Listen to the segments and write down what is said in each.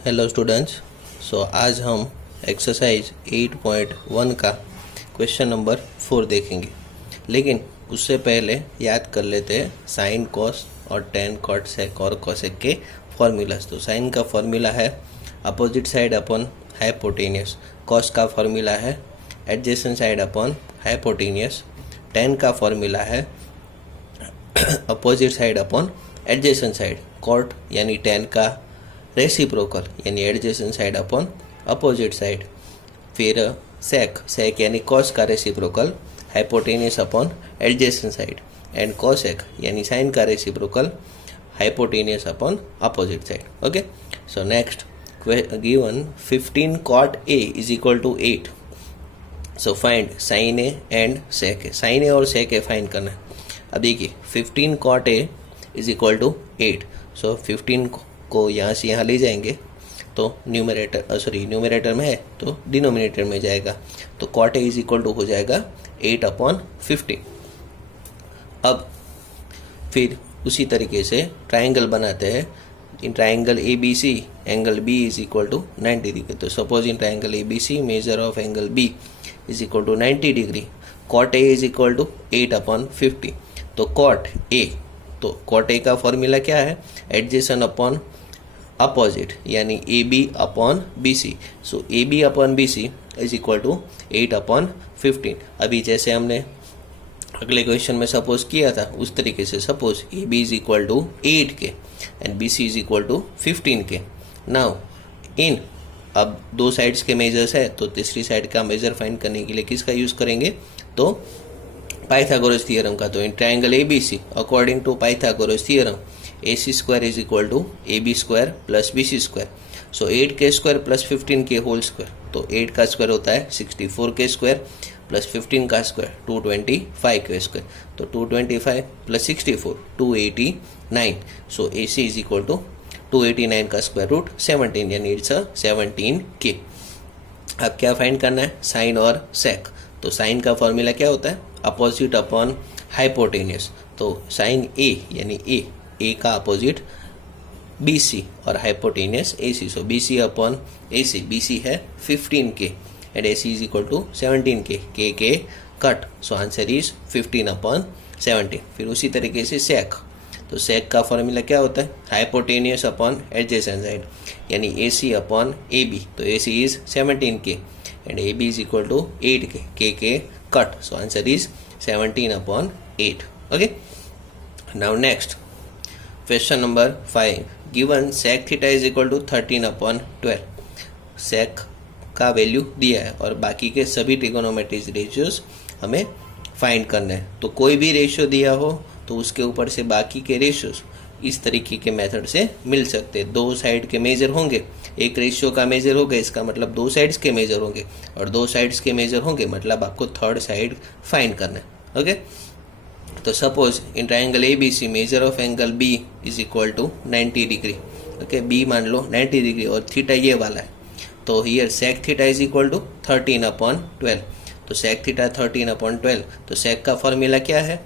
Hello students. आज हम exercise 8.1 का क्वेश्चन नंबर 4 देखेंगे, लेकिन उससे पहले याद कर लेते हैं साइन कॉस और टेन कॉट सेक और कोसेक के फॉर्मूलाज। तो साइन का फॉर्मूला है opposite side upon hypotenuse, cos का फॉर्मूला है adjacent side upon hypotenuse, tan का फॉर्मूला है opposite side upon adjacent side, cot यानी टेन का रेसिप्रोकल यानी adjacent side upon opposite side, फिर सेक यानी कॉस का reciprocal hypotenuse upon adjacent side, and cosec यानी साइन का reciprocal hypotenuse upon opposite side. Okay, so next given 15 cot A is equal to 8, so find sine A and sec A. Sine A और sec ए find करना है। अब देखिए 15 cot A is equal to 8, so 15 को यहाँ से यहाँ ले जाएंगे तो न्यूमरेटर में है तो डिनोमिनेटर में जाएगा, तो cot A is equal to हो जाएगा 8/15। अब फिर उसी तरीके से ट्राइंगल बनाते हैं। In triangle A B C angle B is equal to 90 degree. तो suppose in triangle A B C measure of angle B is equal to 90 degree, cot A is equal to 8/50। तो cot A का formula क्या है? Adjacent upon opposite यानी A B upon B C. So A B upon B C is equal to 8/15। अभी जैसे हमने अगले question में सपोज किया था उस तरीके से suppose A B is equal to 8 के and B C is equal to 15 के। नाउ अब दो साइड्स के मेजर्स है तो तीसरी साइड का मेजर फाइंड करने के लिए किसका यूज करेंगे? तो पाइथागोरस थ्योरम का। तो in triangle A B C according to Pythagoras theorem AC square is equal to AB square plus BC square. So 8 square plus 15 के होल स्क्वायर, तो 8 का स्क्वायर होता है 64 के स्क्वायर प्लस 15 का स्क्वायर 225 के स्क्वायर, तो 225 plus 64 289। So AC is equal to 289 का स्क्वायर रूट 17 यानी इट्स 17 के। अब क्या फाइंड करना है? साइन और सेक। तो साइन का फॉर्मूला क्या होता है? Opposite upon hypotenuse. तो साइन ए यानी ए का अपोजिट BC और hypotenuse AC। So BC upon AC, BC है 15 के and AC is equal to 17 के कट। So answer is 15/17। फिर उसी तरीके से सेक। तो सेक का फॉर्मूला क्या होता है? हाइपोटेनियस अपॉन एडजेसेंट साइड यानी AC अपॉन AB। तो AC इज 17 के and AB is equal to 8 के cut. So answer is 17/8। Okay, now next question number 5 given sec theta is equal to 13/12। sec का value दिया है और बाकी के सभी ट्रिगोनोमेट्रिक रेशियोज हमें फाइंड करना है। तो कोई भी रेशियो दिया हो तो उसके ऊपर से बाकी के रेशियोज इस तरीके के मेथड से मिल सकते हैं। दो साइड के मेजर होंगे, एक रेशियो का मेजर होगा, इसका मतलब दो साइड्स के मेजर होंगे, और दो साइड्स के मेजर होंगे मतलब आपको थर्ड साइड फाइंड करना है। ओके, तो suppose in triangle A B C measure of angle B is equal to 90 degree. Okay, B मान लो 90 डिग्री और थीटा ये वाला है। तो here sec theta is equal to 13/12। तो सेक थीटा 13/12। तो सेक का फॉर्मूला क्या है?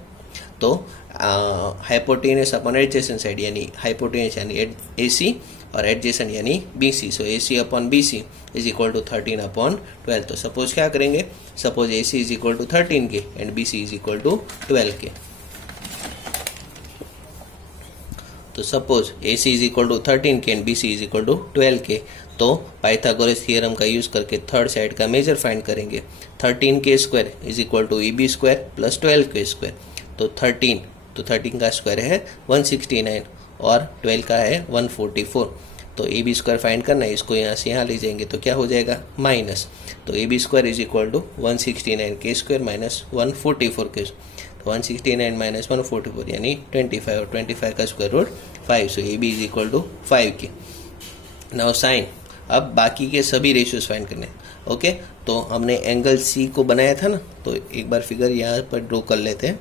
तो हाइपोटेनियस अपॉन एडजेसेंट साइड यानी हाइपोटेनियस यानी AC और एडजेसेंट यानी BC। So AC upon BC is equal to 13/12। तो सपोज क्या करेंगे? Suppose AC is equal to 13 के and BC is equal to 12 के। तो suppose AC is equal to 13 के and BC is equal to 12 के। तो पाइथागोरस थ्योरम का यूज करके थर्ड साइड का मेजर फाइंड करेंगे। 13 के square is equal to EB square plus 12 के स्क्वायर। तो 13 का स्क्वायर है 169 और 12 का है 144। तो AB स्क्वायर फाइंड करना है, इसको यहाँ से यहाँ ले जाएंगे तो क्या हो जाएगा? माइनस। तो AB square is equal to 169 के स्क्वायर माइनस 144 के। तो 169 माइनस 144 यानी 25 और 25 का square root 5। So AB is equal to 5 के। Now sine. अब बाकी के सभी रेशियोज फाइंड करने। ओके, तो हमने एंगल C को बनाया था ना, तो एक बार फिगर यहाँ पर ड्रॉ कर लेते हैं।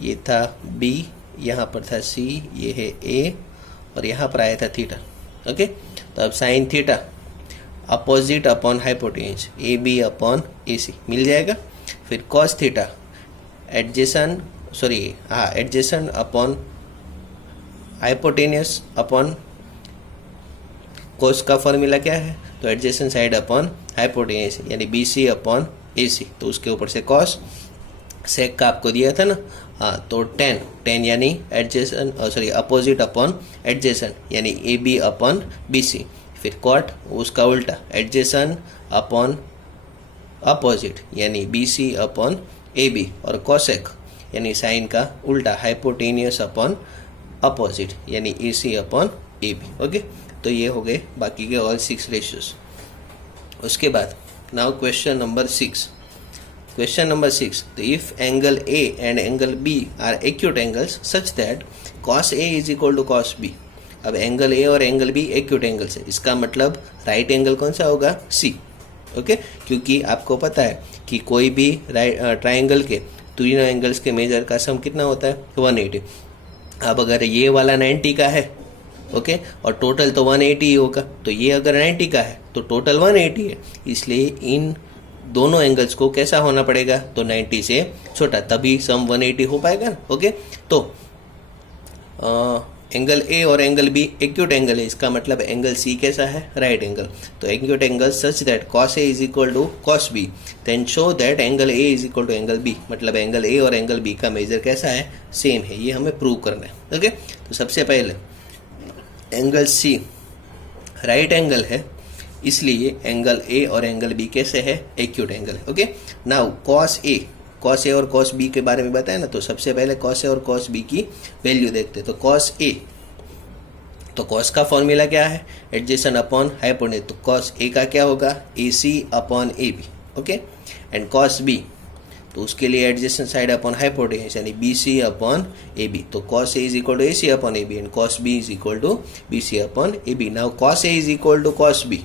ये था B, यहाँ पर था C, ये है A और यहाँ पर आया था थीटा। ओके, तो अब sine theta opposite upon hypotenuse AB upon AC मिल जाएगा। फिर cos theta adjacent upon hypotenuse upon कोस का फॉर्मूला क्या है, तो एडजेसेंट साइड अपॉन हाइपोटेन्यूज यानी BC अपॉन AC, तो उसके ऊपर से कॉस, सेक का आपको दिया था ना, हाँ, तो टेन यानी adjacent sorry opposite upon adjacent यानी AB अपॉन BC, फिर कॉट उसका उल्टा एडजेसेंट अपॉन अपोजिट यानी BC अपॉन AB, और कोसेक यानी साइन का उल्टा हाइपोटेनियस अपॉन अपोजिट यानी AC अपॉन AB। ओके, तो ये हो गए बाकी के ऑल 6 रेशियोज। उसके बाद now question number 6। Question number 6, तो if angle A and angle B are acute angles such that cos A is equal to cos B। अब एंगल A और एंगल B एक्यूट एंगल्स है, इसका मतलब right angle कौन सा होगा, C। Okay, क्योंकि आपको पता है कि कोई भी ट्राइंगल के तीनों एंगल्स के मेजर का सम कितना होता है, 180। अब अगर ये वाला 90 का है, ओके, और टोटल तो 180 ही होगा, तो ये अगर 90 का है तो टोटल 180 है, इसलिए इन दोनों एंगल्स को कैसा होना पड़ेगा, तो 90 से छोटा, तभी सम 180 हो पाएगा ना। ओके, तो एंगल A और एंगल B एक्यूट एंगल है, इसका मतलब एंगल C कैसा है, राइट एंगल। तो acute angle such that cos A is equal to cos B, then show that angle A is equal to angle B, मतलब angle A और angle B का measure कैसा है, सेम है, ये हमें प्रूव करना है। ओके, तो सबसे पहले एंगल C राइट एंगल है, इसलिए एंगल A और एंगल B कैसे है, एक्यूट एंगल है। ओके, नाउ cos A और cos B के बारे में बताया ना, तो सबसे पहले cos A और cos B की वैल्यू देखते हैं। तो cos A, तो cos का फॉर्मूला क्या है, एडजेसेंट अपॉन हाइपोटेन्यूज, तो cos A का क्या होगा, AC upon AB। Okay, and cos B, तो उसके लिए एडजेसेंट साइड अपॉन हाइपोटेन्यूज यानी BC अपॉन AB, तो cos A is equal to AC upon AB and cos B is equal to BC upon AB। Now cos A is equal to cos B,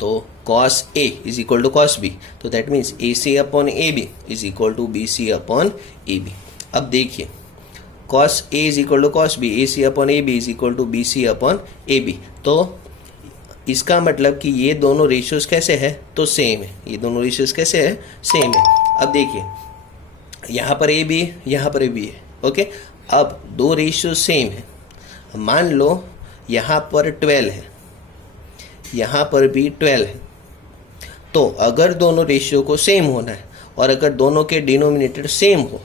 तो cos A is equal to cos B, तो that means AC upon AB is equal to BC upon AB। अब देखिए cos A is equal to cos B, AC upon AB is equal to BC upon AB, तो इसका मतलब कि ये दोनों ratios कैसे है, तो सेम है, ये दोनों रेशियोज कैसे है, सेम है। अब देखिए यहाँ पर AB यहाँ पर AB है। ओके, अब दो रेशियो सेम है, मान लो यहाँ पर 12 है, यहाँ पर भी 12 है, तो अगर दोनों रेशियो को सेम होना है और अगर दोनों के डिनोमिनेटर सेम हो,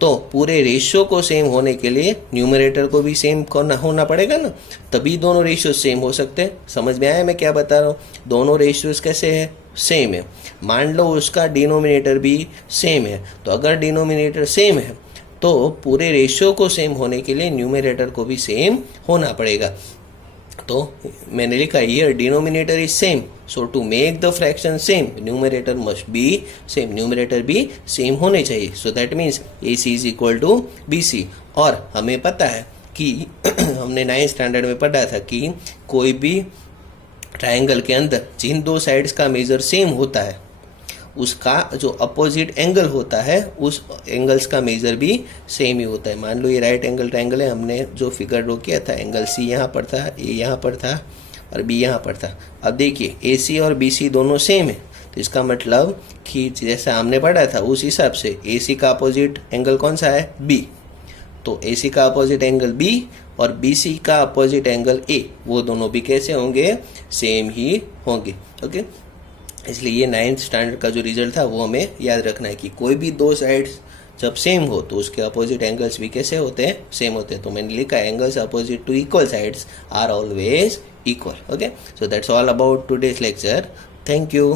तो पूरे रेशियो को सेम होने के लिए न्यूमरेटर को भी सेम होना पड़ेगा ना, तभी दोनों रेशियो सेम हो सकते हैं। समझ में आया मैं क्या बता रहा हूँ, दोनों रेशियोज कैसे है, सेम है। मान लो उसका डिनोमिनेटर भी सेम है, तो अगर डिनोमिनेटर सेम है तो पूरे रेशियो को सेम होने के लिए न्यूमरेटर को भी सेम होना पड़ेगा। तो मैंने लिखा here denominator is same, so to make the fraction same numerator must be same, numerator भी सेम होने चाहिए। So that means AC is equal to BC। और हमें पता है कि हमने 9th स्टैंडर्ड में पढ़ा था कि कोई भी ट्राइंगल के अंदर जिन दो साइड्स का मेजर सेम होता है, उसका जो अपोजिट एंगल होता है उस एंगल्स का मेजर भी सेम ही होता है। मान लो ये राइट एंगल ट्राइंगल है, हमने जो फिगर ड्रॉ किया था, एंगल C यहाँ पर था, A यहाँ पर था और B यहाँ पर था। अब देखिए AC और BC दोनों सेम है, तो इसका मतलब कि जैसा हमने पढ़ा था उस हिसाब से AC का अपोजिट एंगल कौन सा है, B, तो AC का अपोजिट एंगल B और BC का अपोजिट एंगल A, वो दोनों भी कैसे होंगे, सेम ही होंगे। ओके, इसलिए ये 9th स्टैंडर्ड का जो रिजल्ट था वो हमें याद रखना है कि कोई भी दो साइड्स जब सेम हो तो उसके अपोजिट एंगल्स भी कैसे होते हैं, सेम होते हैं। तो मैंने लिखा angles opposite to equal sides are always equal. Okay, so that's all about today's lecture. Thank you.